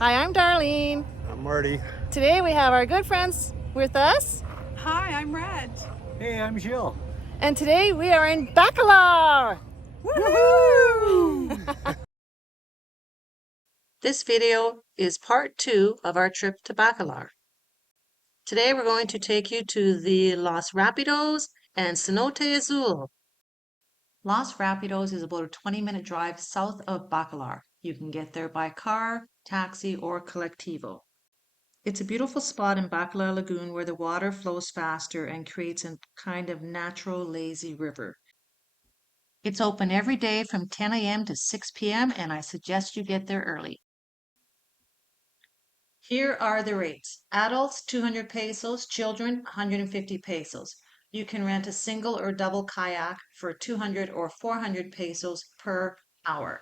Hi, I'm Darlene. I'm Marty. Today we have our good friends with us. Hi, I'm Red. Hey, I'm Jill. And today we are in Bacalar. Woohoo! This video is part 2 of our trip to Bacalar. Today we're going to take you to the Los Rapidos and Cenote Azul. Los Rapidos is about a 20-minute drive south of Bacalar. You can get there by car, taxi, or colectivo. It's a beautiful spot in Bacalar Lagoon where the water flows faster and creates a kind of natural lazy river. It's open every day from 10 a.m. to 6 p.m. and I suggest you get there early. Here are the rates. Adults, 200 pesos. Children, 150 pesos. You can rent a single or double kayak for 200 or 400 pesos per hour.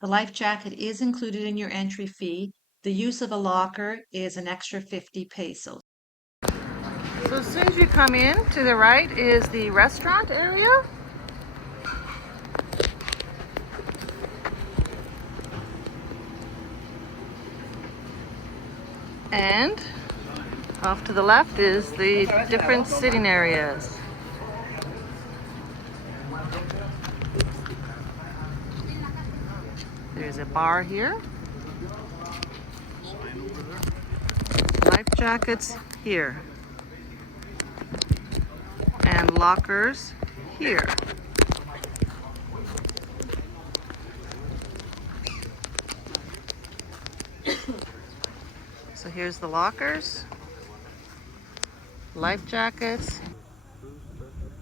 The life jacket is included in your entry fee. The use of a locker is an extra 50 pesos. So as soon as you come in, to the right is the restaurant area. And off to the left is the different sitting areas. There's a bar here. Life jackets here. And lockers here. So here's the lockers, life jackets.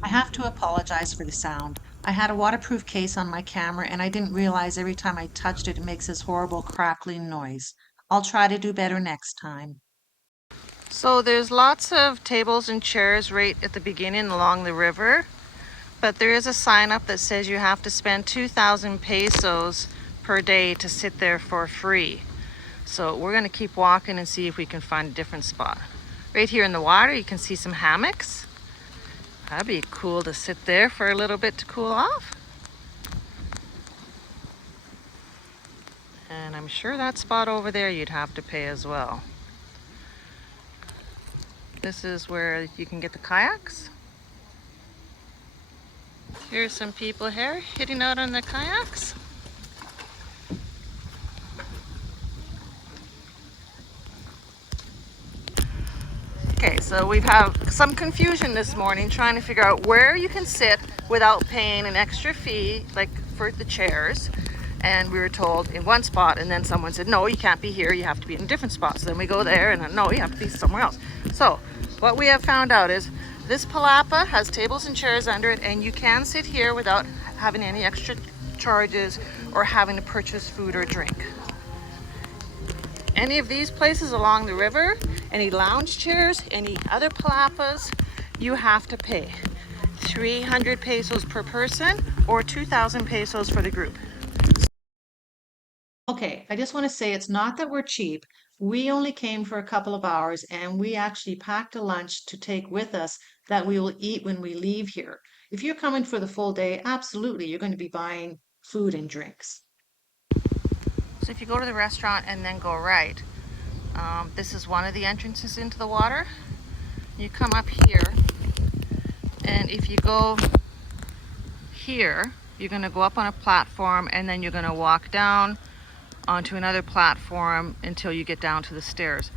I have to apologize for the sound. I had a waterproof case on my camera and I didn't realize every time I touched it, it makes this horrible crackling noise. I'll try to do better next time. So there's lots of tables and chairs right at the beginning along the river, but there is a sign up that says you have to spend 2,000 pesos per day to sit there for free. So we're going to keep walking and see if we can find a different spot. Right here in the water you can see some hammocks. That'd be cool to sit there for a little bit to cool off. And I'm sure that spot over there you'd have to pay as well. This is where you can get the kayaks. Here's some people here hitting out on the kayaks. Okay, so we've had some confusion this morning trying to figure out where you can sit without paying an extra fee, like for the chairs. And we were told in one spot, and then someone said, no, you can't be here, you have to be in a different spot. So then we go there, and then, no, you have to be somewhere else. So what we have found out is this palapa has tables and chairs under it, and you can sit here without having any extra charges or having to purchase food or drink. Any of these places along the river, any lounge chairs, any other palapas, you have to pay 300 pesos per person or 2,000 pesos for the group. Okay, I just want to say it's not that we're cheap. We only came for a couple of hours and we actually packed a lunch to take with us that we will eat when we leave here. If you're coming for the full day, absolutely, you're going to be buying food and drinks. So if you go to the restaurant and then go right, this is one of the entrances into the water. You come up here, and if you go here, you're going to go up on a platform and then you're going to walk down onto another platform until you get down to the stairs.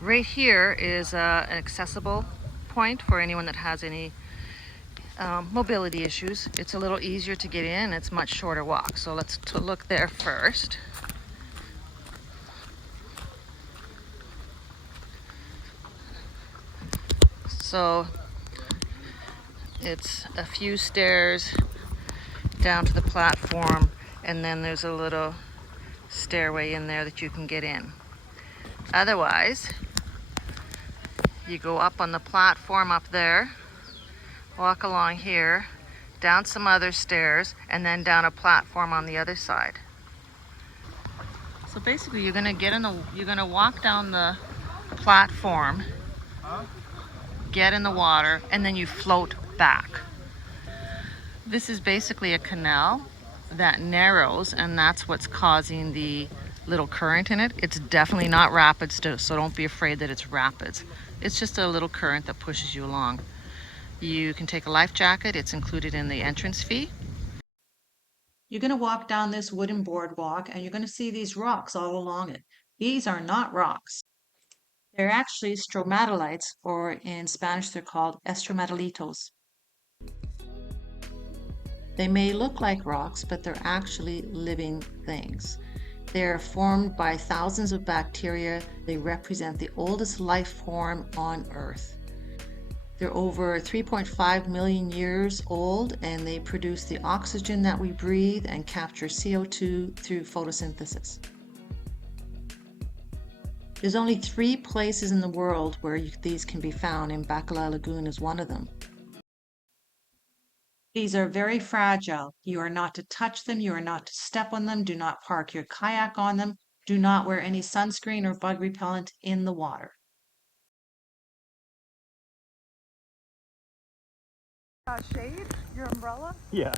Right here is an accessible point for anyone that has any mobility issues. It's a little easier to get in, it's much shorter walk. So let's look there first. So it's a few stairs down to the platform, and then there's a little stairway in there that you can get in. Otherwise, you go up on the platform up there, walk along here, down some other stairs, and then down a platform on the other side. So basically you're gonna walk down the platform, get in the water, and then you float back. This is basically a canal that narrows, and that's what's causing the little current in it. It's definitely not rapids, so don't be afraid that it's rapids. It's just a little current that pushes you along. You can take a life jacket. It's included in the entrance fee. You're going to walk down this wooden boardwalk and you're going to see these rocks all along it. These are not rocks. They're actually stromatolites, or in Spanish they're called estromatolitos. They may look like rocks, but they're actually living things. They're formed by thousands of bacteria. They represent the oldest life form on Earth. They're over 3.5 million years old, and they produce the oxygen that we breathe and capture CO2 through photosynthesis. There's only 3 places in the world where these can be found, and Bacalar Lagoon is one of them. These are very fragile. You are not to touch them. You are not to step on them. Do not park your kayak on them. Do not wear any sunscreen or bug repellent in the water. Shade, your umbrella? Yeah.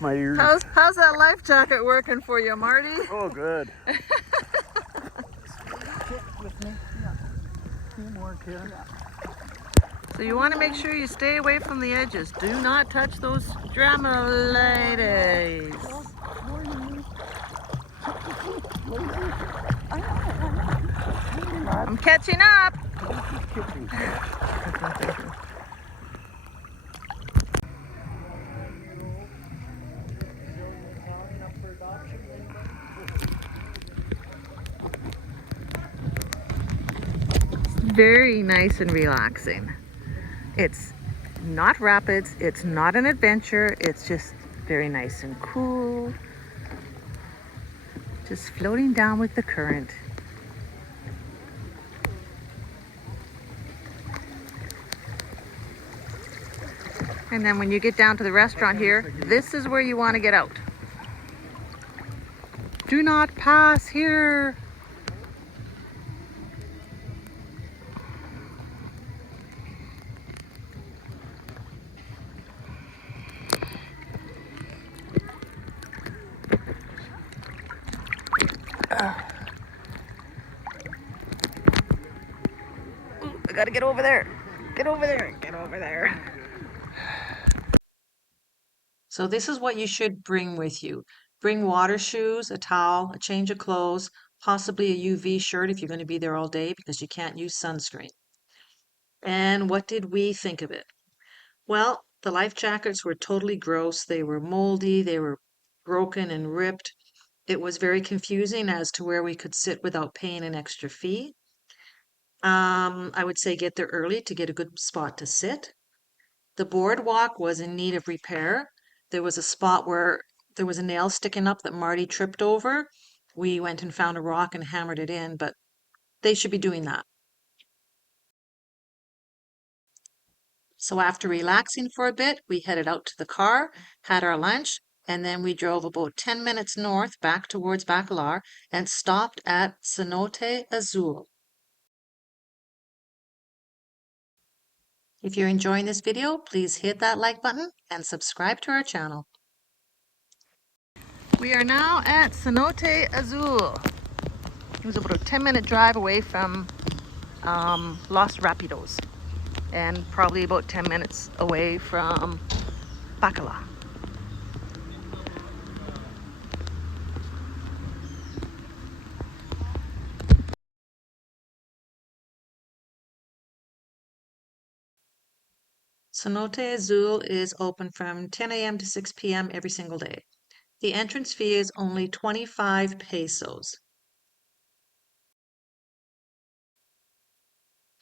My ears. How's that life jacket working for you, Marty? Oh, good. With me? Yeah. Teamwork here. Yeah. So you want to make sure you stay away from the edges. Do not touch those drama ladies. I'm catching up. Very nice and relaxing. It's not rapids, it's not an adventure, it's just very nice and cool. Just floating down with the current. And then when you get down to the restaurant here, this is where you want to get out. Do not pass here. I gotta get over there. Get over there. Get over there. So this is what you should bring with you. Bring water shoes, a towel, a change of clothes, possibly a UV shirt if you're going to be there all day because you can't use sunscreen. And what did we think of it? Well, the life jackets were totally gross. They were moldy, they were broken and ripped. It was very confusing as to where we could sit without paying an extra fee. I would say get there early to get a good spot to sit. The boardwalk was in need of repair. There was a spot where there was a nail sticking up that Marty tripped over. We went and found a rock and hammered it in, but they should be doing that. So after relaxing for a bit, we headed out to the car, had our lunch, and then we drove about 10 minutes north back towards Bacalar and stopped at Cenote Azul. If you're enjoying this video, please hit that like button and subscribe to our channel. We are now at Cenote Azul. It was about a 10-minute drive away from Los Rapidos, and probably about 10 minutes away from Bacalar. Cenote Azul is open from 10 a.m. to 6 p.m. every single day. The entrance fee is only 25 pesos.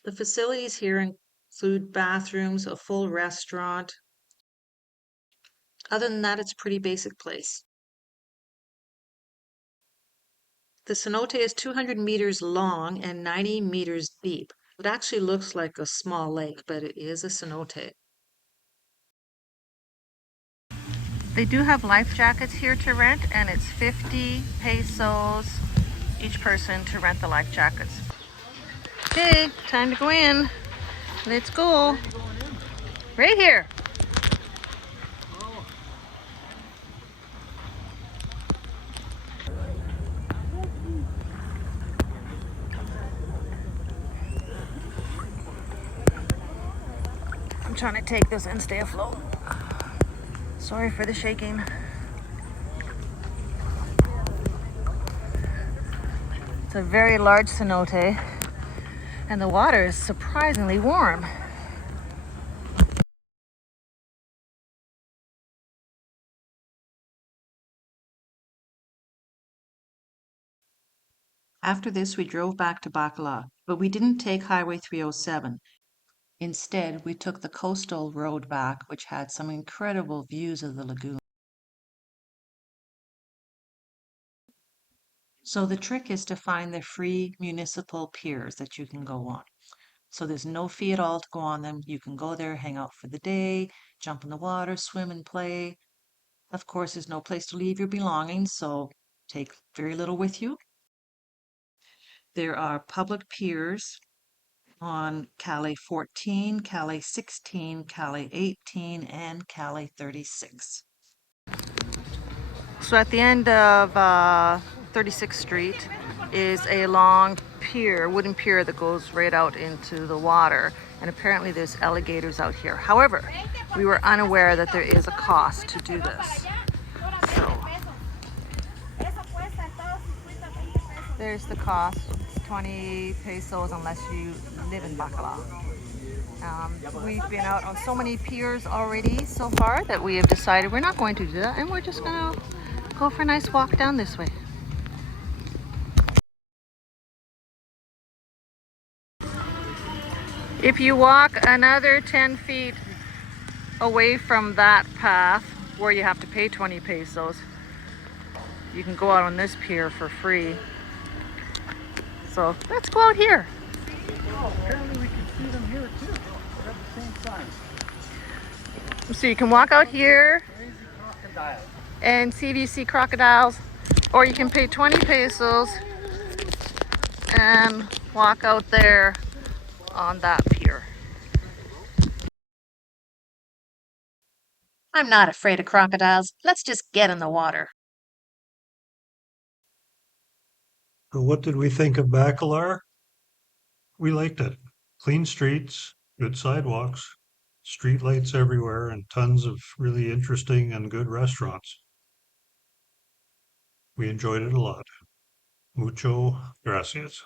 The facilities here include bathrooms, a full restaurant. Other than that, it's a pretty basic place. The cenote is 200 meters long and 90 meters deep. It actually looks like a small lake, but it is a cenote. They do have life jackets here to rent, and it's 50 pesos each person to rent the life jackets. Okay, time to go in. Let's go. Right here. trying to take this and stay afloat. Sorry for the shaking. It's a very large cenote, and the water is surprisingly warm. After this, we drove back to Bacalar, but we didn't take Highway 307. Instead, we took the coastal road back, which had some incredible views of the lagoon. So the trick is to find the free municipal piers that you can go on. So there's no fee at all to go on them. You can go there, hang out for the day, jump in the water, swim and play. Of course, there's no place to leave your belongings, so take very little with you. There are public piers on Calais 14, Calais 16, Calais 18, and Calais 36. So at the end of 36th Street is a long pier, wooden pier that goes right out into the water. And apparently there's alligators out here. However, we were unaware that there is a cost to do this. So there's the cost. It's 20 pesos unless you live in Bacalar. We've been out on so many piers already so far that we have decided we're not going to do that, and we're just going to go for a nice walk down this way. If you walk another 10 feet away from that path where you have to pay 20 pesos, you can go out on this pier for free. So let's go out here. Oh, apparently we can see them here too. They're at the same time. So you can walk out here Crazy crocodile. and see if you see crocodiles, or you can pay 20 pesos and walk out there on that pier. I'm not afraid of crocodiles. Let's just get in the water. So what did we think of Bacalar? We liked it. Clean streets, good sidewalks, street lights everywhere, and tons of really interesting and good restaurants. We enjoyed it a lot. Mucho gracias.